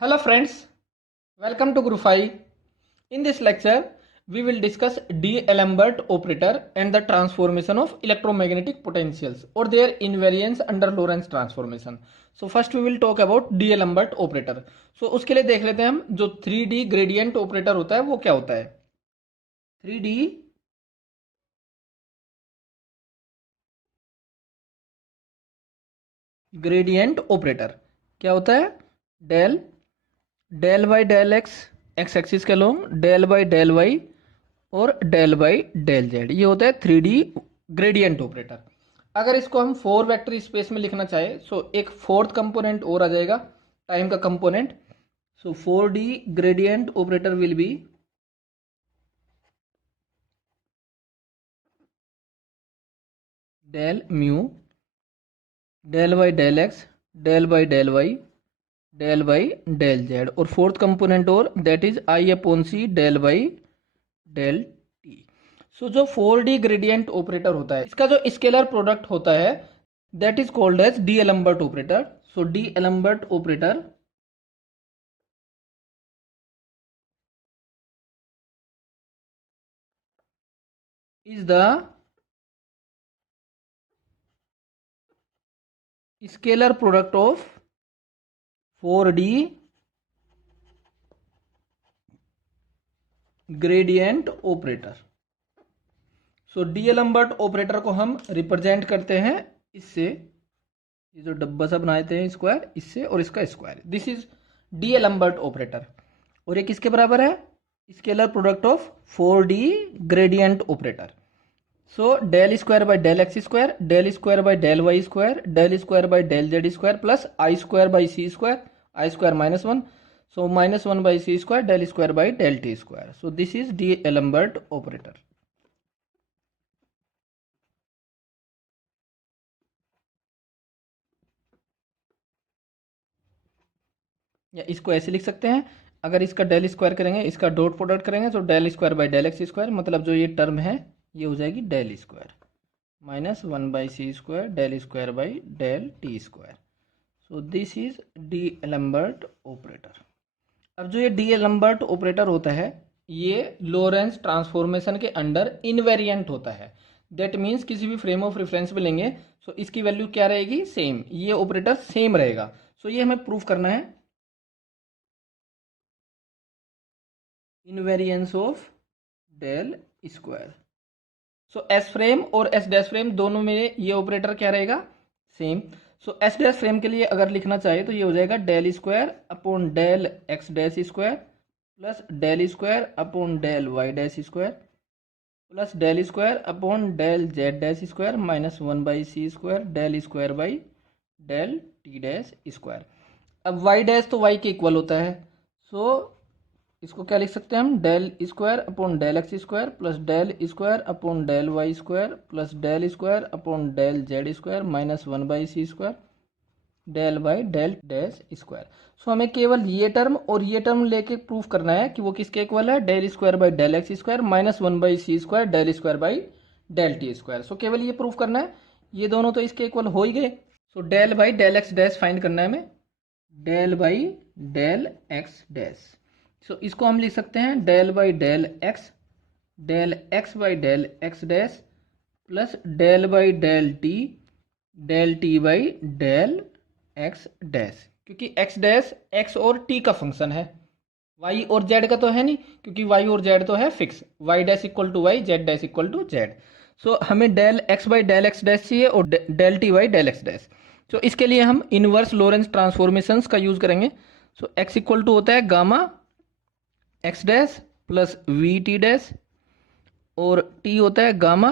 Hello friends, welcome to Group 5. In this lecture, we will discuss D Alembert operator and the transformation of electromagnetic potentials or their invariance under Lorentz transformation. So first we will talk about D Alembert operator. So उसके लिए देख लेते हैं हम जो 3D gradient operator होता है वो क्या होता है। 3D gradient operator क्या होता है। Del by del x axis के along, del by del y और डेल बाई डेल जेड, ये होता है 3D ग्रेडियंट ऑपरेटर। अगर इसको हम 4 वेक्टर स्पेस में लिखना चाहे सो एक फोर्थ कंपोनेंट और आ जाएगा, टाइम का component. So 4D gradient operator will be del mu, del by del x, del by del y, del by del z, और फोर्थ कंपोनेंट और that is i upon c del by del t. So जो 4D gradient operator होता है इसका जो scalar product होता है that is called as d'Alembert operator. So d'Alembert operator is the scalar product of 4D gradient operator। So d'Alembert operator को हम represent करते हैं इससे, ये जो डब्बा सा बनाते हैं स्क्वायर, इससे और इसका square, this is d'Alembert operator. और ये किसके बराबर है, scalar product of 4D gradient operator. So del square by del x square, del square by del y square, del square by del z square plus i square by C square, i square -1, so -1 by C square, del square by del t square. So this is d'Alembert operator. या इसको ऐसे लिख सकते हैं, अगर इसका del square करेंगे, इसका डॉट प्रोडक्ट करेंगे तो del square by del x square, मतलब जो ये टर्म है ये हो जाएगी del square -1 by C square, del square by del t square. So this is d'Alembert operator. अब जो ये डी एलम्बर्ट ऑपरेटर होता है ये लोरेंस ट्रांसफॉर्मेशन के अंडर इनवेरिएंट होता है। दैट मीन्स किसी भी फ्रेम ऑफ रेफरेंस में लेंगे सो इसकी वैल्यू क्या रहेगी, सेम, ये ऑपरेटर सेम रहेगा। सो ये हमें प्रूफ करना है, invariance of del square. So S frame और एस डैश फ्रेम दोनों में ये ऑपरेटर क्या रहेगा, same. So S dash frame के लिए अगर लिखना चाहे तो ये हो जाएगा del square upon del x dash square plus del square upon del y dash square plus del square upon del z dash square -1 by C square, del square by del t dash square. अब Y dash तो y के equal होता है, so इसको क्या लिख सकते हैं हम, del square upon del x square plus del square upon del y square plus del square upon del z square -1 by C square, del by del dash square. So हमें केवल ये टर्म और ये टर्म लेके proof करना है कि वो किसके इक्वल है, del square by del x square -1 by C square, del square by del t square. So केवल ये प्रूफ करना है, ये दोनों तो इसके इक्वल हो ही गए। So del by del x dash find करना है हमें, del by del x dash. So इसको हम लिख सकते हैं del by del x by del x dash plus del by del t by del x dash, क्योंकि एक्स डैश एक्स और टी का फंक्शन है, वाई और जेड का तो है नहीं, क्योंकि वाई और जेड तो है fix, y dash equal to y, z dash equal to z. So हमें del x by del x dash चाहिए और del t by del x dash. So इसके लिए हम इनवर्स लोरेंस ट्रांसफॉर्मेशंस का यूज करेंगे। सो एक्स इक्वल टू होता है gamma x dash plus v t dash और टी होता है gamma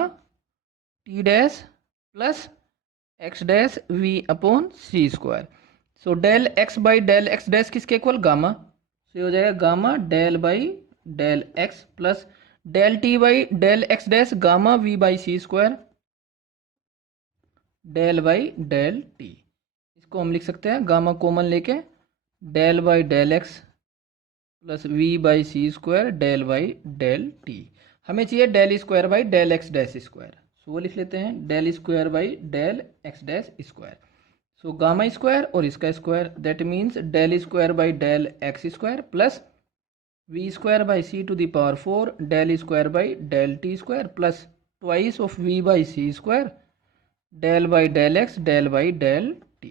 t dash plus x dash v upon c square. So del x by del x dash किसके equal, gamma, so हो जाएगा gamma del by del x plus del t by del x dash gamma v by C square, del by del t. इसको हम लिख सकते हैं gamma common लेके del by del x plus v by C square, del by del t. हमें चाहिए del square by del x dash square, so वो लिख लेते हैं del square by del x dash square. So gamma square और इसका square, that means del square by del x square plus v square by c to the power 4 del square by del t square plus twice of v by C square del by del x del by del t.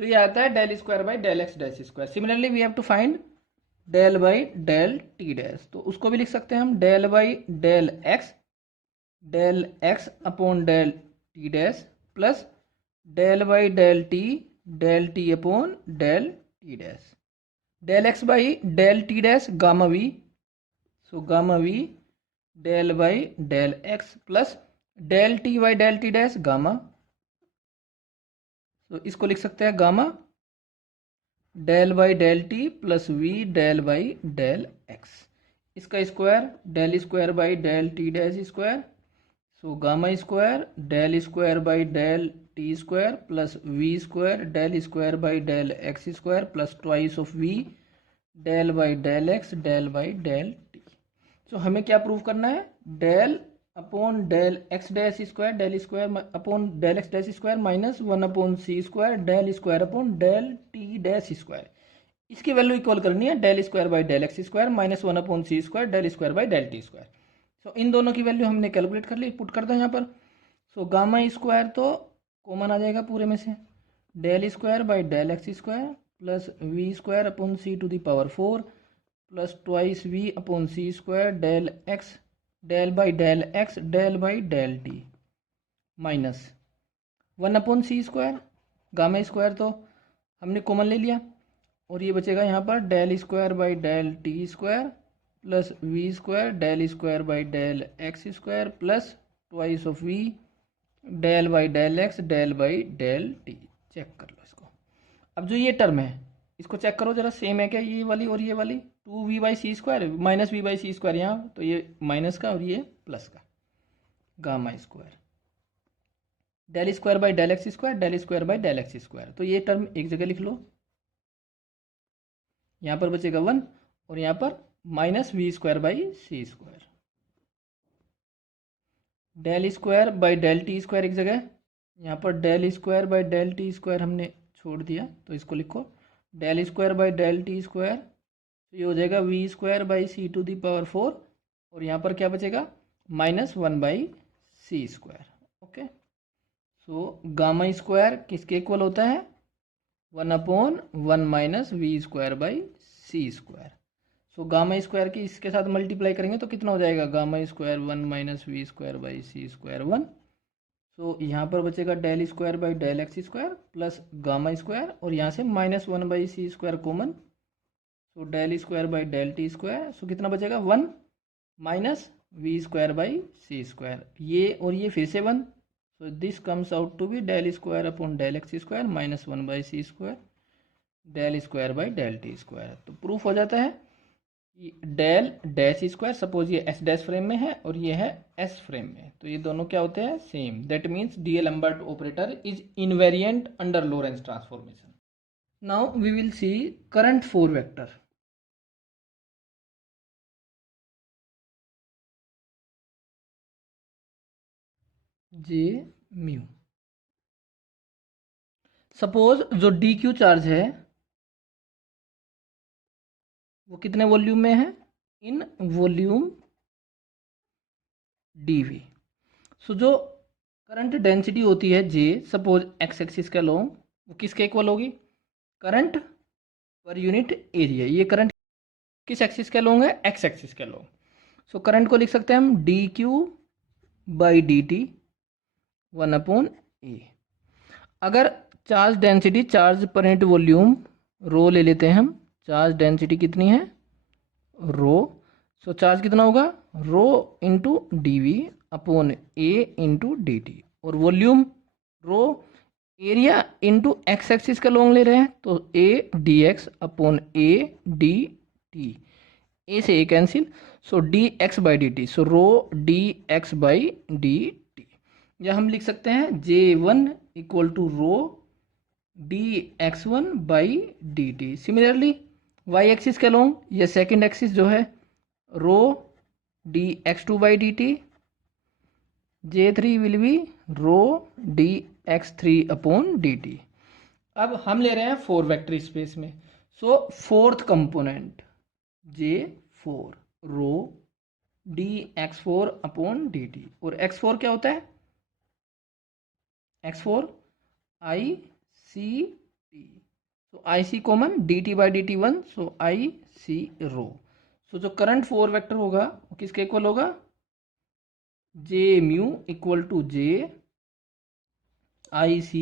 So ये आता है del square by del x dash square. Similarly we have to find del by del t dash, तो उसको भी लिख सकते हैं हम del by del x upon del t dash plus del by del t upon del t dash, del x by del t dash gamma v, so gamma v del by del x plus del t by del t dash gamma, तो इसको लिख सकते हैं gamma del by del t plus v del by del x, इसका square del square by del t dash square, so gamma square del by del t square plus v square del square by del x square plus twice of v del by del x del by del t. So हमें क्या prove करना है, del upon del x dash square del square upon del x dash square minus 1 upon c square del square upon del t dash square, इसकी value equal करनी है del square by del x square minus 1 upon c square del square by del t square. So इन दोनों की value हमने calculate कर ली, put कर दो यहाँ पर। सो गामा स्क्वायर तो कॉमन आ जाएगा पूरे में से, del square by del x square plus v square upon c to the power 4 plus twice v upon c square del x del by del t minus 1 upon c square, gamma square तो हमने common ले लिया और ये बचेगा यहाँ पर del square by del t square plus v square del square by del x square plus twice of v del by del x del by del t. Check कर लो इसको। अब जो ये टर्म है इसको चेक करो जरा, सेम है क्या ये वाली और ये वाली, 2v by C square minus v by C square यहाँ, तो ये माइनस का और ये प्लस का, gamma square del square by del x square del square by del x square, तो ये टर्म एक जगह लिख लो, यहाँ पर बचेगा 1 और यहाँ पर minus we square by C square, del square by del t square एक जगह, यहाँ पर del square by del t square हमने छोड़ दिया तो इसको लिखो del square by del t square, तो ये हो जाएगा v square by c to the power 4 और यहाँ पर क्या बचेगा minus 1 by C square. Okay, so gamma square किसके इक्वल होता है 1 upon 1 minus we square by C square. So gamma square की इसके साथ मल्टीप्लाई करेंगे तो कितना हो जाएगा gamma square 1 minus we square by C square 1, so यहाँ पर बचेगा del square by del x square plus gamma square और यहाँ से minus 1 by C square common, so del square by del t square, so कितना बचेगा 1 minus we square by C square, ये और ये फिर से 1, so this comes out to be del square upon del x square minus 1 by C square del square by del t square. तो proof हो जाता है डेल डैश स्क्वायर, सपोज ये एस डैश फ्रेम में है और ये है एस फ्रेम में, तो ये दोनों क्या होते हैं same, that means d'Alembert operator is invariant under Lorentz transformation. Now we will see current four vector. J mu, suppose जो डी क्यू चार्ज है वो कितने वॉल्यूम में है, इन वॉल्यूम डीवी। सो जो करंट डेंसिटी होती है जे, सपोज एक्स एक्सिस का लॉन्ग, वो किसके इक्वल होगी करंट पर यूनिट एरिया, ये करंट किस एक्सिस का लॉन्ग है एक्स एक्सिस का लॉन्ग। सो करंट को लिख सकते हैं हम d q by d t 1 upon a. अगर charge density charge per unit volume rho ले लेते हैं हम, चार्ज डेंसिटी कितनी है रो, सो चार्ज कितना होगा rho into d v upon a into d t, और volume rho area into x axis का लॉन्ग ले रहे हैं तो a d x upon a d t, a से a cancel, so d x by d t, so rho d x by d t, या हम लिख सकते हैं j one equal to rho d x one by d t. Similarly y axis के long या second axis जो है rho d x two by d t, j three will be rho d x three upon d t. अब हम ले रहे हैं 4 vector space में। सो फोर्थ कंपोनेंट J4 रो dx4/dt, और x4 क्या होता है, x4 ICT, सो IC कॉमन, dt/dt1, सो IC रो। सो जो करंट 4 वेक्टर होगा वो किसके इक्वल होगा, J mu equal to J IC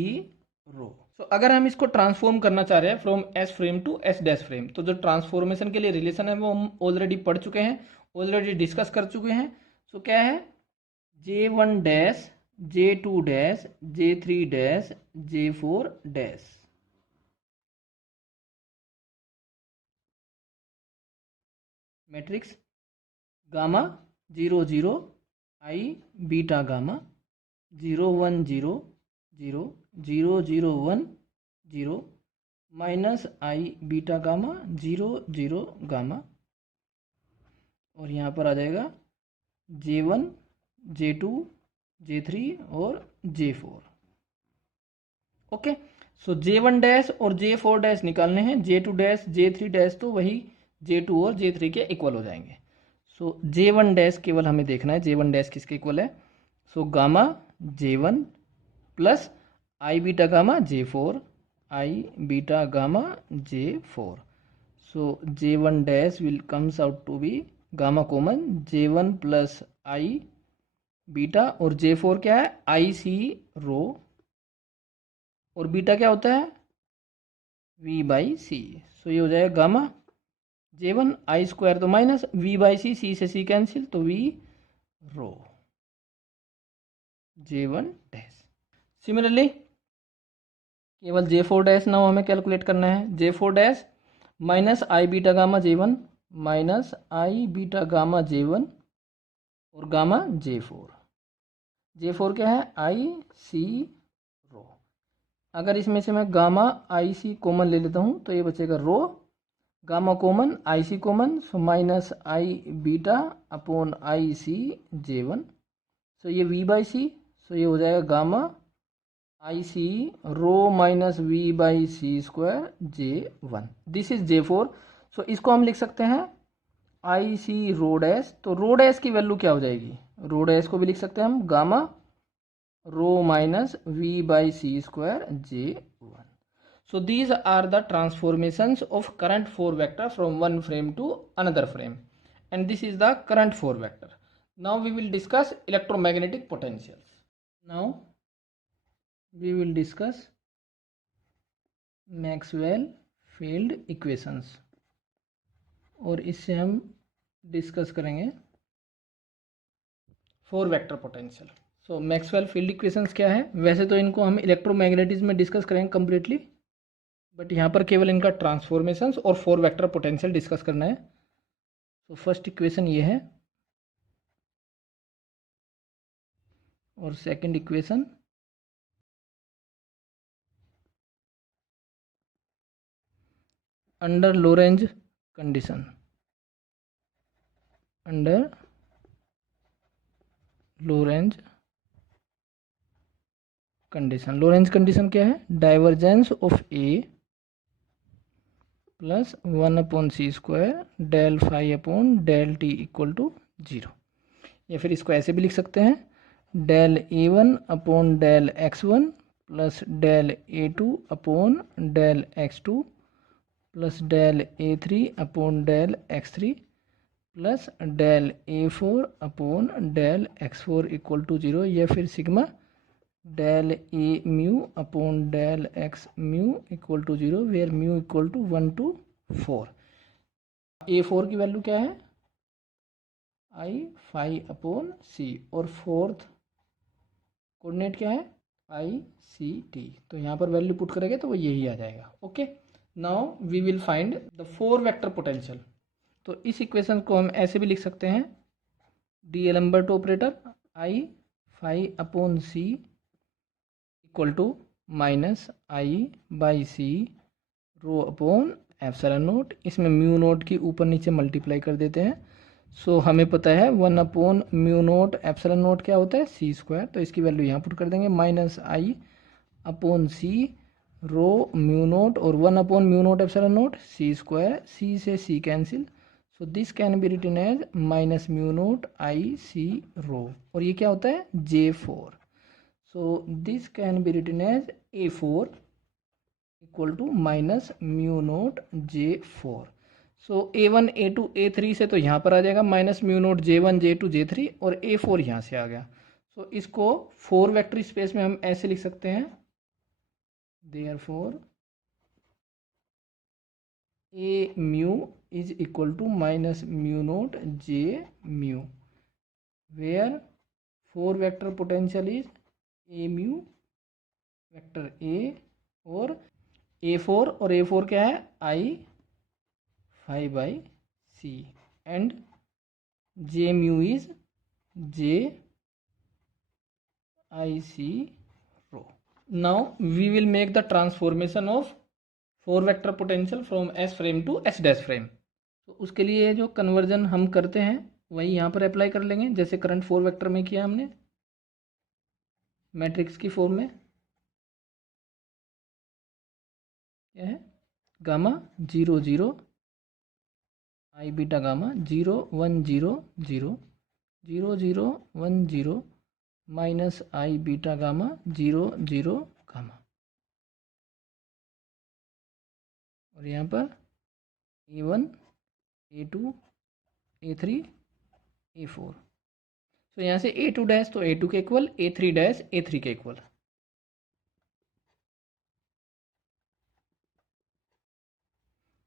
rho. तो अगर हम इसको ट्रांसफॉर्म करना चाह रहे हैं from S frame to S dash frame, तो जो ट्रांसफॉर्मेशन के लिए रिलेशन है वो हम ऑलरेडी पढ़ चुके हैं, ऑलरेडी डिस्कस कर चुके हैं। सो क्या है, J1 dash J2 dash J3 dash J4 dash. Matrix gamma 0 0 I beta gamma 0 1 0 0 0 0 1 0 minus I beta gamma 0 0 gamma, और यहाँ पर आ जाएगा J1 J2 J3 और J4। ओके, सो J1 डैश और J4 डैश निकालने हैं, J2 डैश J3 डैश तो वही J2 और J3 के इक्वल हो जाएंगे। सो J1 डैश केवल हमें देखना है J1 डैश किसके इक्वल है, so gamma J1 plus I beta gamma J4 I beta gamma J4। So J1 dash will comes out to be gamma common J1 plus I beta, और J4 क्या है IC रो, और beta क्या होता है V/C। So ये हो जाएगा गामा J1 I स्क्वायर तो माइनस V/C, C से C कैंसिल तो V रो J1 डैश। सिमिलरली केवल J4 डैश नाउ हमें कैलकुलेट करना है, J4 dash minus I beta gamma J1 minus I beta gamma J1 और गामा J4। J4 क्या है IC रो। अगर इसमें से मैं गामा IC कॉमन ले लेता हूँ तो ये बचेगा rho, gamma common IC common, so minus I beta upon IC J1, so ये V/C, सो ये हो जाएगा gamma IC rho minus V/C square J1। This is J4। So इसको हम लिख सकते हैं IC रो डैश, तो रो डैश की वैल्यू क्या हो जाएगी, रो डैश को भी लिख सकते हैं हम gamma rho minus V/C square J1। So these are the transformations of current 4 vector from one frame to another frame, and this is the current 4 vector. Now we will discuss electromagnetic potentials. Now we will discuss Maxwell field equations, और इससे हम discuss करेंगे 4 vector potential. सो Maxwell field equations क्या है, वैसे तो इनको हम इलेक्ट्रोमैग्नेटिज्म में डिस्कस करेंगे कम्प्लीटली, बट यहाँ पर केवल इनका ट्रांसफॉर्मेशंस और 4 वेक्टर पोटेंशियल डिस्कस करना है। तो फर्स्ट इक्वेशन ये है, और second equation under Lorenz condition, under Lorenz condition. Lorenz condition क्या है, divergence of A plus 1/c square del phi upon del t equal to 0, या फिर इसको ऐसे भी लिख सकते हैं del A1 upon del x1 plus del A2 upon del x2 plus del A3 upon del x3 plus del A4 upon del x4 equal to 0, या फिर sigma del A mu upon del x mu equal to 0, where mu equal to 1 to 4। A4 की value क्या है I phi upon C, और fourth coordinate क्या है ICT, तो यहाँ पर वैल्यू पुट करेंगे तो वो यही आ जाएगा। Okay, now we will find the 4 vector potential. तो इस इक्वेशन को हम ऐसे भी लिख सकते हैं D Alembert operator I phi upon C equal to minus I/C rho upon epsilon naught, इसमें म्यू नोट की ऊपर नीचे मल्टीप्लाई कर देते हैं। सो हमें पता है 1 upon mu naught epsilon note क्या होता है C स्क्वायर, तो इसकी वैल्यू यहाँ पुट कर देंगे minus I upon C rho mu naught और 1/म्यू naught epsilon naught c square, c से c cancel, so this can be written as minus mu naught i c rho, और ये क्या होता है J4, so this can be written as A4 equal to minus mu naught J4। So A1 A2 A3 से तो यहाँ पर आ जाएगा minus mu naught J1 J2 J3, और A4 यहाँ से आ गया। सो इसको 4 वेक्टर स्पेस में हम ऐसे लिख सकते हैं, therefore A mu is equal to minus mu naught J mu, where 4 vector potential is A mu vector A, और A4, और A4 क्या है I phi by C, and J mu is J I C rho. Now we will make the transformation of 4 vector potential from S frame to S dash frame. तो उसके लिए जो conversion हम करते हैं वही यहाँ पर अप्लाई कर लेंगे, जैसे करंट 4 वेक्टर में किया हमने मैट्रिक्स की फॉर्म में। क्या है गामा 0 0 आई बीटा गामा 0 1 0 0 0 0 1 0 माइनस आई बीटा गामा 0 0 गामा, और यहाँ पर A1 A2 A3 A4, तो यहाँ से A2 डैश तो A2 के इक्वल, A3 डैश A3 के इक्वल।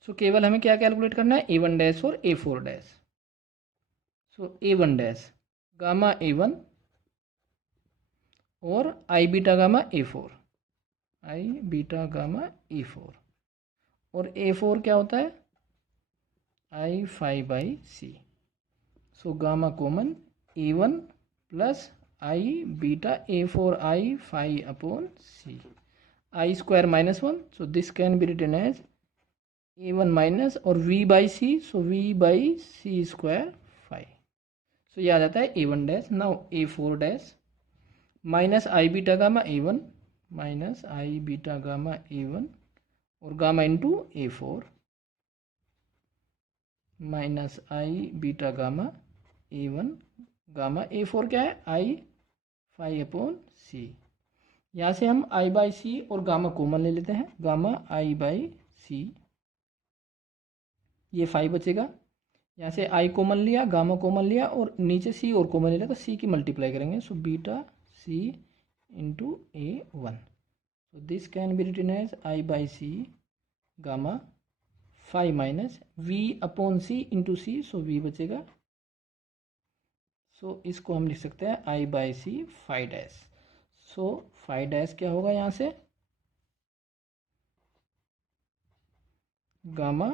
सो केवल हमें क्या कैलकुलेट करना है A1 डैश और A4 डैश। सो A1 डैश गामा A1 और i beta gamma A4, i beta gamma A4, और A4 क्या होता है i phi by c. So gamma common A1 plus i beta A4 i phi upon c, i square -1, so this can be written as A1 minus और V by c, so V by C square 5, so ये आ जाता है A1 dash. Now A4 dash minus आई beta gamma A1 minus आई beta gamma A1 और gamma into A4 minus आई beta gamma A1, gamma A4 क्या है i phi upon सी। यहाँ से हम आई बाई सी और गामा कॉमन ले लेते हैं, गामा आई बाई सी, ये 5 बचेगा। यहाँ से आई कॉमन लिया, गामा कॉमन लिया, और नीचे सी और कॉमन लिया तो सी की मल्टीप्लाई करेंगे, so beta C into A1, so this can be written as I by C gamma 5 minus V upon C into C, so V बचेगा। सो इसको हम लिख सकते हैं I by C 5 dash. So 5 dash क्या होगा यहाँ से गामा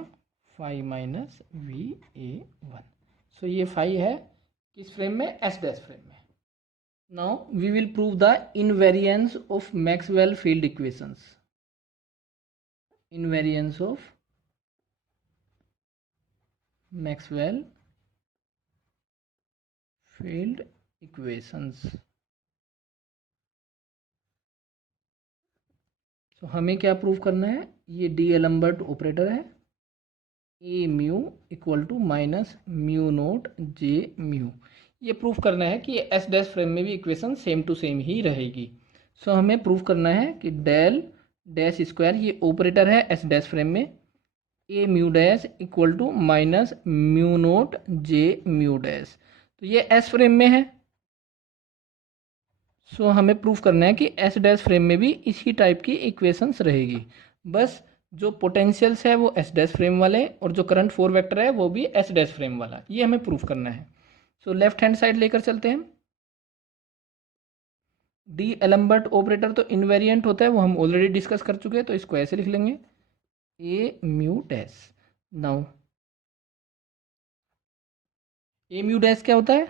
5 माइनस VA1, सो ये 5 है किस फ्रेम में S डैश फ्रेम में। Now we will prove the invariance of Maxwell field equations, invariance of Maxwell field equations. तो हमें क्या प्रूव करना है, ये डी एलम्बर्ट ऑपरेटर है, a mu equal to minus mu naught j mu, ये prove करना है कि एस डैश फ्रेम में भी इक्वेशन सेम टू सेम ही रहेगी। सो हमें प्रूव करना है कि डेल डैश स्क्वायर, ये ऑपरेटर है एस डैश फ्रेम में, a mu dash equal to minus mu naught j mu dash, तो ये एस फ्रेम में है। सो हमें प्रूफ करना है कि एस डैश फ्रेम में भी इसी टाइप की इक्वेशंस रहेगी, बस जो पोटेंशियल्स है वो एस डैश फ्रेम वाले और जो करंट 4 वेक्टर है वो भी एस डैश फ्रेम वाला, ये हमें प्रूफ करना है। सो लेफ्ट हैंड साइड लेकर चलते हैं। डी एलम्बर्ट ऑपरेटर तो इनवेरिएंट होता है, वो हम ऑलरेडी डिस्कस कर चुके हैं, तो इसको ऐसे लिख लेंगे ए म्यू डैश। नाउ ए म्यू डैश क्या होता है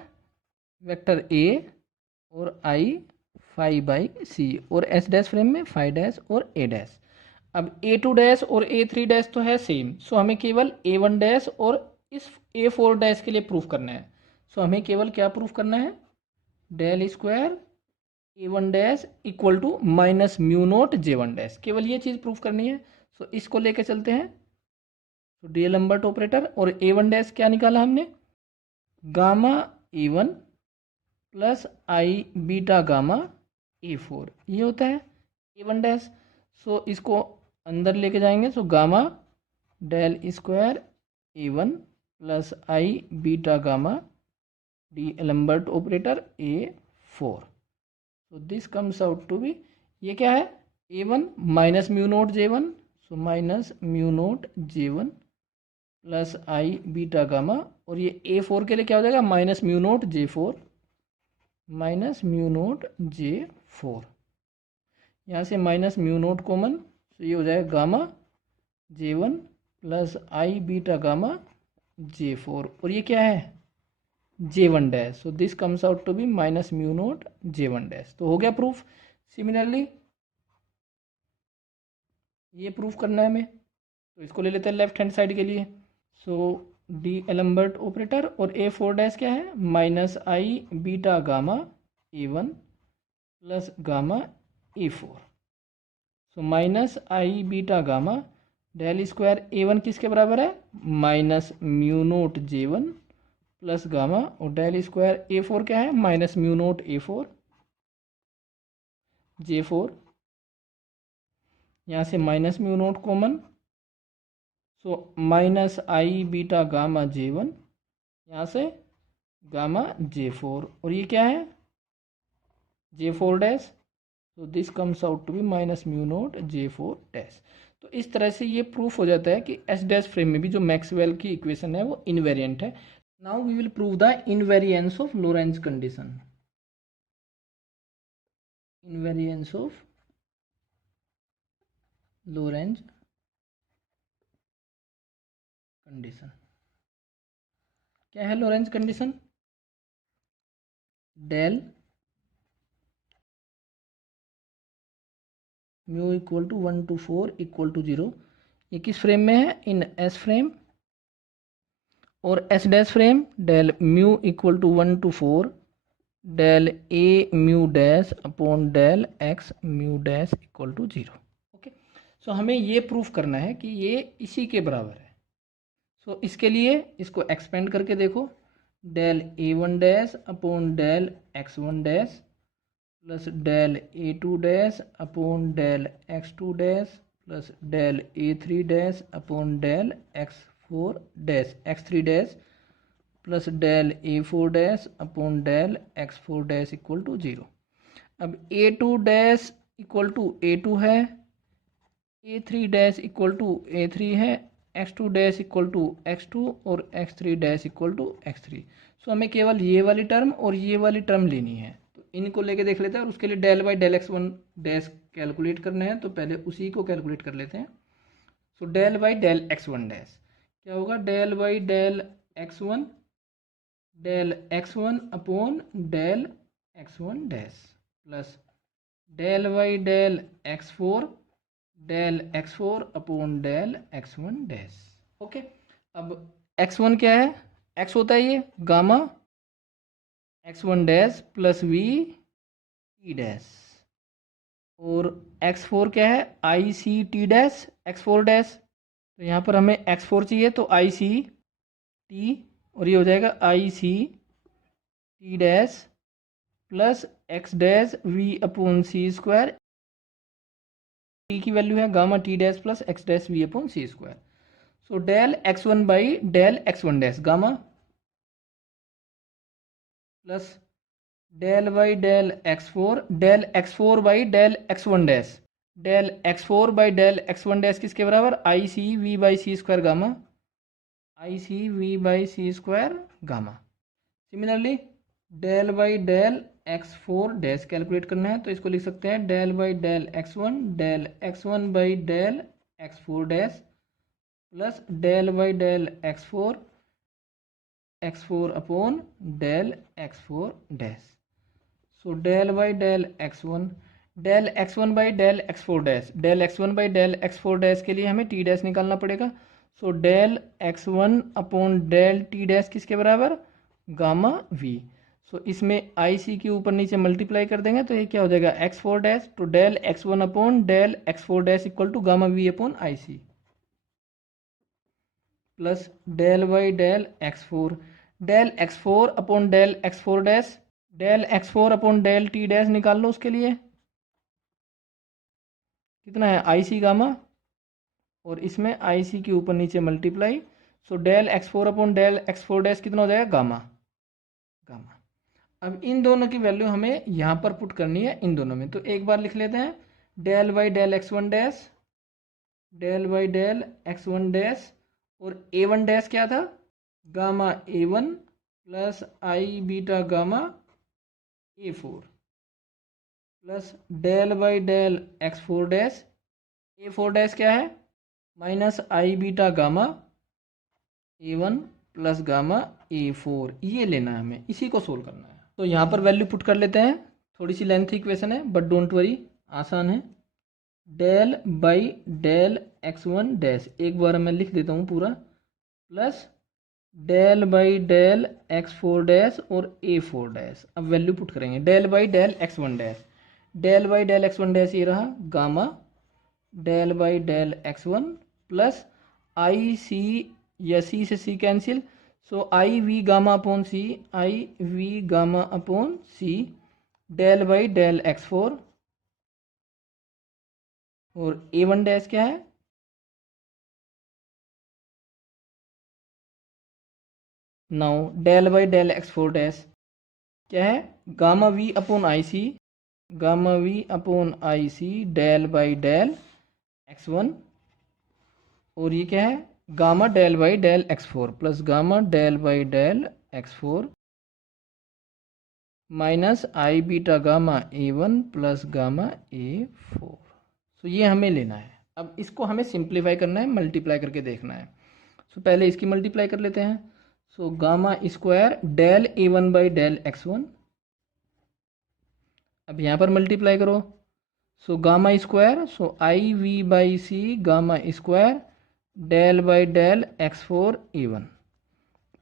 वेक्टर ए और आई फाई बाई सी, और एस डैश फ्रेम में फाई डैश और ए डैश। अब A2 डैश और A3 डैश तो है सेम, सो हमें केवल A1 डैश और इस A4 डैश के लिए प्रूफ करना है। सो हमें केवल क्या प्रूफ करना है, del square A1 dash equal to minus mu naught J1 dash, केवल ये चीज़ प्रूफ करनी है। सो इसको लेके चलते हैं। तो डी एलम्बर्ट ऑपरेटर और A1 डैश क्या निकाला हमने, gamma A1 plus i beta gamma A4, ये होता है A1 डैश। सो इसको अंदर लेके जाएंगे, so gamma del square A1 plus i beta gamma d'Alembert operator A4। So this comes out to be, ये क्या है, A1 minus mu naught J1, so minus mu naught J1 plus i beta gamma, और ये A4 के लिए क्या हो जाएगा, minus mu naught J4 minus mu naught J4। यहाँ से माइनस म्यू नोट कॉमन, तो ये हो जाएगा gamma J1 plus i beta gamma J4, और ये क्या है J1 dash. So this comes out to be minus mu naught J1 dash. तो हो गया प्रूफ। सिमिलरली ये प्रूफ करना है हमें, तो इसको ले लेते हैं लेफ्ट हैंड साइड के लिए। सो डी एलम्बर्ट ऑपरेटर और A4 डैश क्या है, माइनस आई beta gamma A1 plus gamma A4। So minus आई beta gamma del square A1 किसके बराबर है, minus mu naught J1 plus gamma, और डेल स्क्वायर A4 क्या है, minus mu note A4 J4, यहाँ से minus mu naught common, so minus आई beta gamma J1, यहाँ से गामा J4, और ये क्या है J4 dash. So this comes out to be minus mu naught J4 dash. तो इस तरह से ये प्रूफ हो जाता है कि एस डैश फ्रेम में भी जो मैक्सवेल की इक्वेशन है वो इनवेरिएंट है। Now we will prove the invariance of Lorentz condition. Invariance of Lorentz condition, क्या है Lorentz condition, del mu equal to 1 to 4 equal to 0। ये किस फ्रेम में है, इन एस फ्रेम, और S dash frame del mu equal to 1 to 4 del a mu dash upon del x mu dash equal to 0। Okay, so हमें ये proof करना है कि ये इसी के बराबर है। सो इसके लिए इसको एक्सपेंड करके देखो, del A1 dash upon del x1 dash plus del A2 dash upon del x2 dash plus del A3 dash upon del x4 dash x3 dash plus del A4 dash upon del x4 dash equal to 0। अब A2 dash equal to A2 है, A3 dash equal to A3 है, x2 dash equal to x2 और x3 dash equal to x3। सो हमें केवल ये वाली term और ये वाली टर्म लेनी है, तो इनको लेके देख लेते हैं, और उसके लिए del by del x1 dash calculate करना है, तो पहले उसी को कैलकुलेट कर लेते हैं। So del by del x1 dash क्या होगा, del by del x1 upon del x1 dash plus del by del x4 upon del x1 dash. Okay, अब x1 क्या है, x होता है ये gamma x1 dash plus v t dash, और x4 क्या है i c t dash x4 dash. तो यहाँ पर हमें x4 चाहिए, तो आई सी टी, और ये हो जाएगा i c t dash plus x dash v upon c square, t की वैल्यू है gamma t dash plus x dash v upon c square. So del x1 by del x1 dash gamma plus del by del x4 by del x1 dash, del x4 by del x1 dash किसके बराबर, i c v by C square gamma, i c v by C square gamma. Similarly del by del x4 dash calculate करना है, तो इसको लिख सकते हैं del by del x1 by del x4 dash plus del by del x4 upon del x4 dash. So del by del x1 by del x4 dash, del x1 by del x4 dash के लिए हमें t dash निकालना पड़ेगा। So del x1 upon del t dash किसके बराबर, gamma v। सो सो इसमें आई सी के ऊपर नीचे मल्टीप्लाई कर देंगे तो ये क्या हो जाएगा x4 डैश, तो del x1 upon del x4 dash equal to gamma we upon I C plus del y del x4, del x4 upon del x4 dash, del x4 upon del t dash निकाल लो, उसके लिए कितना है i C gamma, और इसमें आई सी के ऊपर नीचे multiply, so del x4 upon del x4 dash कितना हो जाएगा गामा। गामा अब इन दोनों की वैल्यू हमें यहाँ पर पुट करनी है इन दोनों में, तो एक बार लिख लेते हैं del by del x1 dash, del by del x1 dash, और a1 डैश क्या था gamma a1 plus i beta gamma a4 plus del by del x4 dash, a4 dash क्या है माइनस आई beta gamma a1 plus gamma a4, ये लेना है हमें, इसी को सोल्व करना है। तो यहाँ पर वैल्यू पुट कर लेते हैं, थोड़ी सी लेंथी इक्वेशन है बट डोंट वरी, आसान है। Del by del x1 dash, एक बार मैं लिख देता हूँ पूरा, plus del by del x4 dash और a4 डैश। अब वैल्यू पुट करेंगे, del by del x1 dash, del by del x1 dash ये रहा gamma, del by del x1 plus i c, या सी से c cancel, so i v gamma upon c, i v gamma upon c, del by del x4, और a1 dash क्या है now del by del x4 dash क्या है gamma we upon I C, gamma we upon I C del by del x1, और ये क्या है gamma del by del x4 plus gamma del by del x4 minus I beta gamma a1 plus gamma a4। So ये हमें लेना है। अब इसको हमें सिंप्लीफाई करना है, मल्टीप्लाई करके देखना है। सो पहले इसकी मल्टीप्लाई कर लेते हैं। So gamma square del a1 by del x1, अब यहाँ पर मल्टीप्लाई करो, so gamma square, so i v by C gamma square del by del x4 a1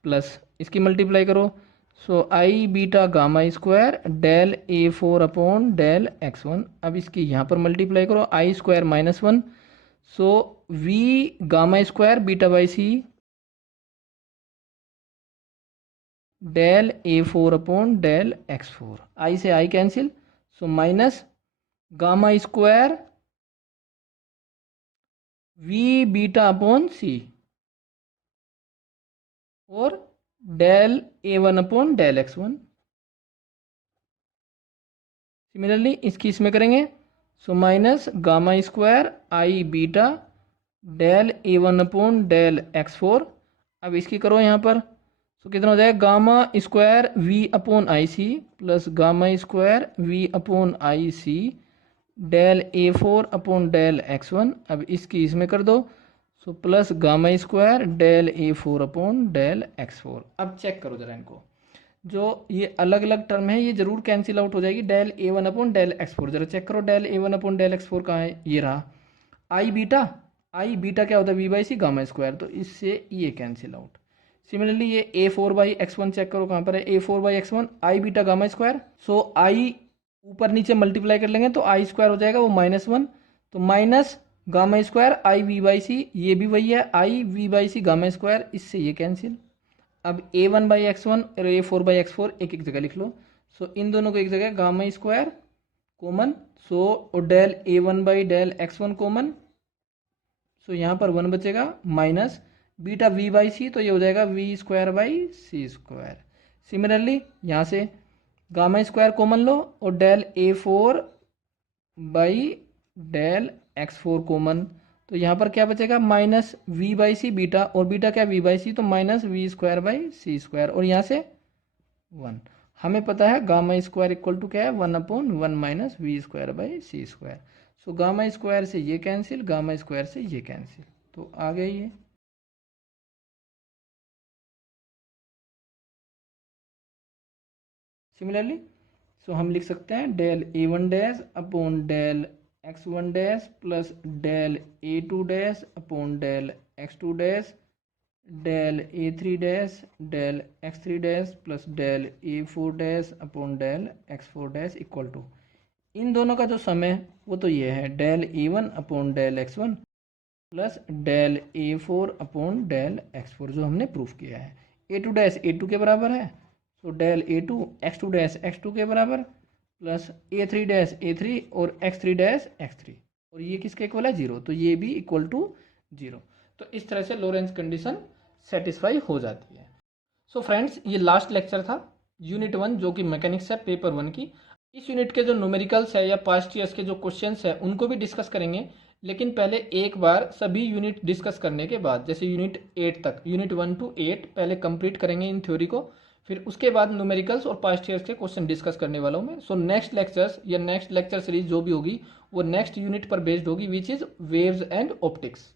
plus इसकी मल्टीप्लाई करो, so i beta gamma square del a4 upon del x1, अब इसकी यहाँ पर मल्टीप्लाई करो i square minus 1, so v gamma square beta by c del a4 upon del x4, i से आई cancel, so minus gamma square v beta upon c और del a1 upon del x1। Similarly इसकी इसमें करेंगे, so minus gamma square i beta del a1 upon del x4, अब इसकी करो यहाँ पर, सो कितना हो जाएगा गामा स्क्वायर v अपॉन आई सी plus gamma square v upon आई C del a4 upon del x1, अब इसकी इसमें कर दो, so plus gamma square del a4 upon del x4। अब चेक करो जरा इनको, जो ये अलग अलग टर्म है ये जरूर कैंसिल आउट हो जाएगी, del a1 upon del x4, जरा चेक करो del a1 upon del x4 कहाँ है, ये रहा आई बीटा क्या होता है v by C gamma square, तो इससे ये कैंसिल आउट। सिमिलरली ये a4 बाई x1 चेक करो कहाँ पर है, a4 by x1 i beta gamma square, so i ऊपर नीचे मल्टीप्लाई कर लेंगे तो आई स्क्वायर हो जाएगा वो -1, तो minus gamma square i v by c, ये भी वही है i v by C gamma square, इससे ये कैंसिल। अब a1 बाई x1 और a4 बाई x4 एक एक जगह लिख लो, सो इन दोनों को एक जगह गामा स्क्वायर कॉमन, सो और del a1 by del x1 common, so यहाँ पर 1 बचेगा माइनस बीटा v बाई सी, तो ये हो जाएगा v square by C square. Similarly यहाँ से गामा स्क्वायर कॉमन लो और del a4 by del x4 common, तो यहाँ पर क्या बचेगा minus v by C beta, और बीटा क्या v बाई सी, तो minus v square by C square, और यहाँ से 1। हमें पता है गामा स्क्वायर इक्वल टू क्या है 1 upon 1 minus we square by C square, so gamma square से ये कैंसिल, गामा स्क्वायर से ये कैंसिल, तो आ गया ये। सिमिलरली सो हम लिख सकते हैं del a1 dash upon del x1 dash plus del a2 dash upon del x2 dash del A3 dash del X3 dash plus del A4 dash upon del X4 dash equal to, इन दोनों का जो sum है वो तो ये है del A1 upon del X1 plus del A4 upon del X4 जो हमने प्रूफ किया है। A2 डैश A2 के बराबर है, तो del A2 X2 dash X2 के बराबर प्लस A3 डैश A3 और X3 डैश X3, और ये किसके इक्वल है 0, तो ये भी इक्वल टू 0। तो इस तरह से लोरेंज कंडीशन सेटिस्फाई हो जाती है। सो फ्रेंड्स, ये लास्ट लेक्चर था यूनिट 1 जो कि मैकेनिक्स है पेपर 1 की। इस यूनिट के जो न्यूमेरिकल्स है या पास्ट ईयर्स के जो क्वेश्चंस है उनको भी डिस्कस करेंगे, लेकिन पहले एक बार सभी यूनिट डिस्कस करने के बाद, जैसे यूनिट 8 तक, यूनिट 1 to 8 पहले कंप्लीट करेंगे इन थ्योरी को, फिर उसके बाद न्यूमेरिकल्स और पास्ट ईयर्स के क्वेश्चन डिस्कस करने वाला हूँ मैं। सो नेक्स्ट लेक्चर्स या नेक्स्ट लेक्चर सीरीज जो भी होगी वो नेक्स्ट यूनिट पर बेस्ड होगी, which is waves and optics.